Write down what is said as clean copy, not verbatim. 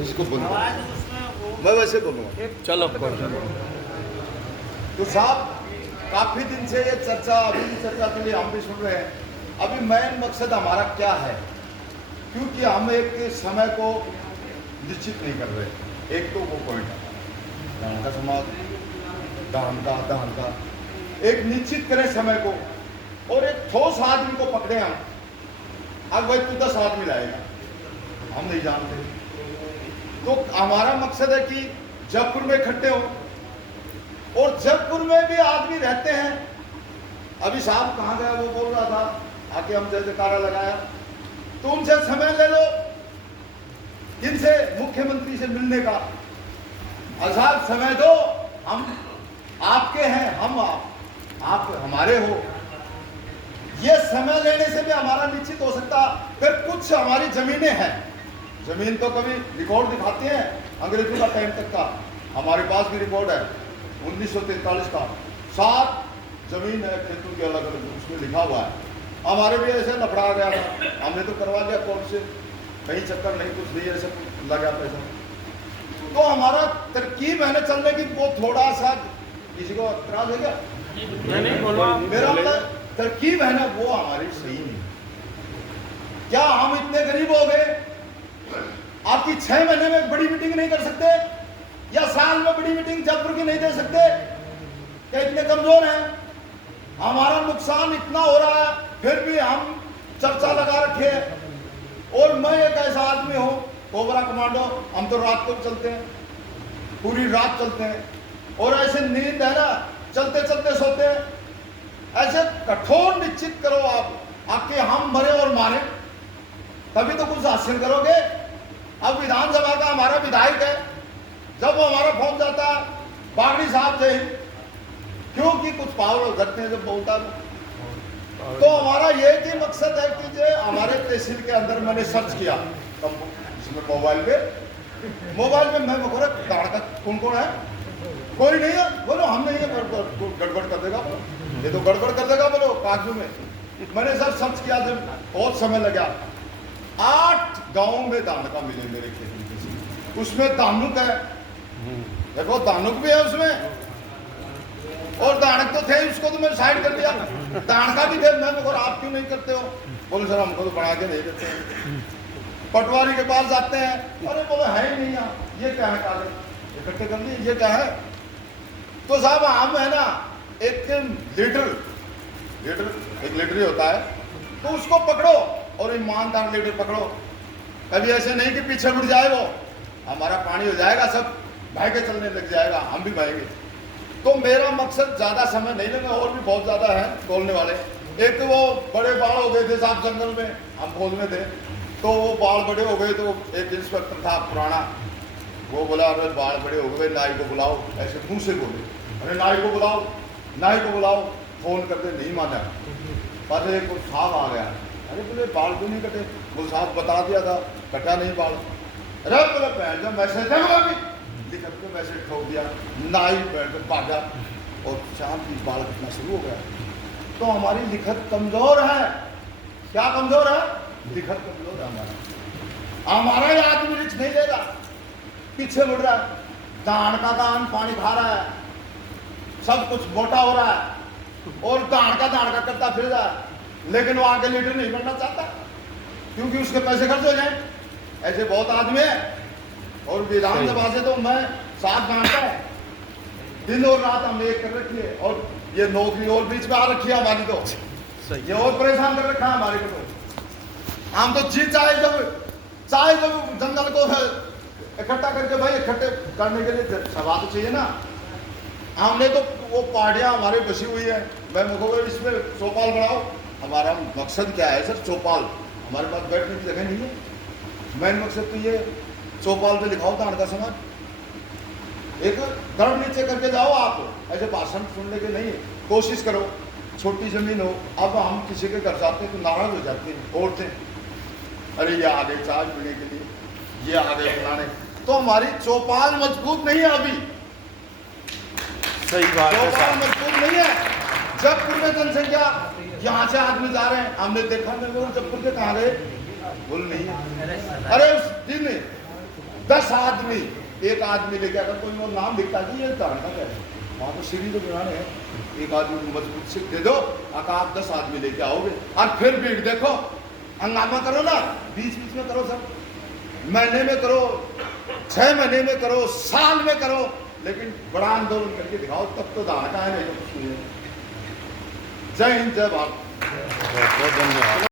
इसको बोलूँगा, मैं वैसे बोलूँगा। चलो तो साहब काफ़ी दिन से ये चर्चा, अभी भी चर्चा के लिए हम भी सुन रहे हैं। अभी मेन मकसद हमारा क्या है, क्योंकि हम एक समय को निश्चित नहीं कर रहे। एक तो वो पॉइंट है दान का समाज, दान का एक निश्चित करें समय को, और एक ठोस आदमी को पकड़े हम। अब भाई तू 10 आदमी लाएगा, हम नहीं जानते। तो हमारा मकसद है कि जयपुर में इकट्ठे हो, और जयपुर में भी आदमी रहते हैं। अभी साहब कहाँ गया, वो बोल रहा था आके हम जयकारा लगाया, तो उनसे समय ले लो, इनसे मुख्यमंत्री से मिलने का। साहब समय दो, हम आपके हैं, हम आप हमारे हो। ये समय लेने से भी हमारा निश्चित हो सकता। फिर कुछ हमारी जमीनें हैं, जमीन तो कभी रिकॉर्ड दिखाते हैं अंग्रेजों का टाइम तक का, हमारे पास भी रिकॉर्ड है 1943 का। 7 जमीन है खेतों के अलग अलग, उसमें लिखा हुआ है। हमारे भी ऐसे लफड़ा आ गया था, हमने तो करवा लिया कोर्ट से, कहीं चक्कर नहीं, कुछ नहीं, ऐसे लगा पैसा। तो हमारा तरकीब है ना चलने की, वो थोड़ा सा किसी को एतराज है क्या? मेरा मतलब तरकीब है ना, वो हमारी सही नहीं। क्या हम इतने गरीब हो गए, आपकी 6 महीने में बड़ी मीटिंग नहीं कर सकते, या साल में बड़ी मीटिंग जयपुर की नहीं दे सकते? क्या इतने कमजोर हैं? हमारा नुकसान इतना हो रहा है, फिर भी हम चर्चा लगा रखे हैं। और मैं एक ऐसा आदमी हूं, कोबरा कमांडो, हम तो रात को चलते हैं, पूरी रात चलते हैं, और ऐसे नींद है ना, चलते चलते सोते हैं। ऐसे कठोर निश्चित करो आप, आके हम मरे और मारे, तभी तो कुछ हासिल करोगे। अब विधानसभा का हमारा विधायक है, जब वो हमारा फोन जाता है बागड़ी साहब से, क्योंकि कुछ पावर घटते हैं जब बोलता है। तो हमारा ये भी मकसद है कि जो हमारे तहसील के अंदर मैंने सर्च किया इसमें मोबाइल में मैं बोला का कौन कौन है, कोई नहीं है, बोलो हम नहीं है, गड़बड़ कर देगा बोलो, ये तो गड़बड़ कर देगा बोलो कागजों में। मैंने सर सर्च किया, जब बहुत समय लगा। 8 गाँव में दानुका मिले मेरे खेत, उसमें दानुक है, देखो दानुक भी है उसमें, और दानक तो थे, उसको तो मैंने साइड कर दिया। दानका भी थे, मैं बोला आप क्यों नहीं करते हो? बोले सर हमको तो बना के नहीं देते हैं। पटवारी के पास जाते हैं, अरे बोले है ही नहीं यहाँ, ये क्या है, कागज इकट्ठे कर लिए, ये क्या है? तो साहब हम है ना, एक लीडर ही होता है, तो उसको पकड़ो और ईमानदार लीडर पकड़ो। कभी ऐसे नहीं कि पीछे मुड़ जाए वो, हमारा पानी हो जाएगा, सब बह के चलने लग जाएगा, हम भी बहेंगे। तो मेरा मकसद ज्यादा समय नहीं लेना, और भी बहुत ज्यादा है बोलने वाले। एक तो वो बड़े बाढ़ हो गए थे साहब जंगल में, हम बोलने थे, तो वो बाढ़ बड़े हो गए, तो एक इंस्पेक्टर था पुराना, वो बोला अरे बाढ़ बड़े हो गए, नाई को बुलाओ, ऐसे मुंह से बोले, अरे नाई को बुलाओ, फोन करते नहीं माना। पर एक साहब आ गया, अरे बोले बाल क्यों नहीं कटे? वो साहब बता दिया था कटा नहीं बाल। अरे बोले पहन जब मैसेज लिखत में मैसेज ठोक दिया, नाई पहन कर भागा, और शाम की बाल कटना शुरू हो गया। तो हमारी लिखत कमजोर है। क्या कमजोर है? लिखत कमजोर है हमारा ही आदमी रिच नहीं लेगा, पीछे मुड़ रहा है, दान का दान पानी खा रहा है, सब कुछ मोटा हो रहा है, और दान का करता फिर रहा है, लेकिन वो आगे लीडर नहीं बनना चाहता, क्योंकि उसके पैसे खर्च हो जाए। ऐसे बहुत आदमी है। और विधानसभा से तो मैं साथ बांटता हूँ, दिन और रात हमने एक कर रखी है, और ये नौकरी और बीच में आ रखी है हमारी, तो ये और परेशान कर रखा है हमारे को। तो हम तो जी चाहे जब जंगल को इकट्ठा करके, भाई इकट्ठे करने के लिए सभा तो चाहिए ना। हमने तो वो पहाड़ियाँ हमारे बसी हुई है, मैं मुझको इसमें चौपाल बनाओ। हमारा मकसद क्या है सर? चौपाल, हमारे पास बैठने की जगह नहीं है। मेन मकसद तो ये चौपाल पे लिखाओ दान का समाज, एक धड़ नीचे करके जाओ। आप ऐसे भाषण सुनने के नहीं, कोशिश करो। छोटी जमीन हो, अब हम किसी के घर जाते हैं तो नाराज हो जाते हैं औरतें, अरे ये आ गए चाय पीने के लिए, ये आ गए खिलाने। तो हमारी चौपाल मजबूत नहीं है अभी। सही बात है, चौपाल मजबूत नहीं है। जयपुर में जनसंख्या, यहाँ से आदमी जा रहे हैं, हमने देखा, मैं जयपुर के कहाँ गए, बोल नहीं है। अरे उस दिन 10 आदमी, एक आदमी लेके अगर कोई वो नाम लिखता कि ये धारणा क्या है, वहाँ तो सीढ़ी तो बनाने है, एक आदमी को मजबूत सिख दे दो, आप 10 आदमी लेके आओगे और फिर भीड़ देखो, हंगामा करो ना, बीच बीच में करो सब, महीने में करो, 6 महीने में करो, साल में करो, लेकिन बड़ा आंदोलन करके दिखाओ, तब तो धारणा है नहीं तो कुछ नहीं है। जय हिंद, जय भारत। बहुत बहुत धन्यवाद।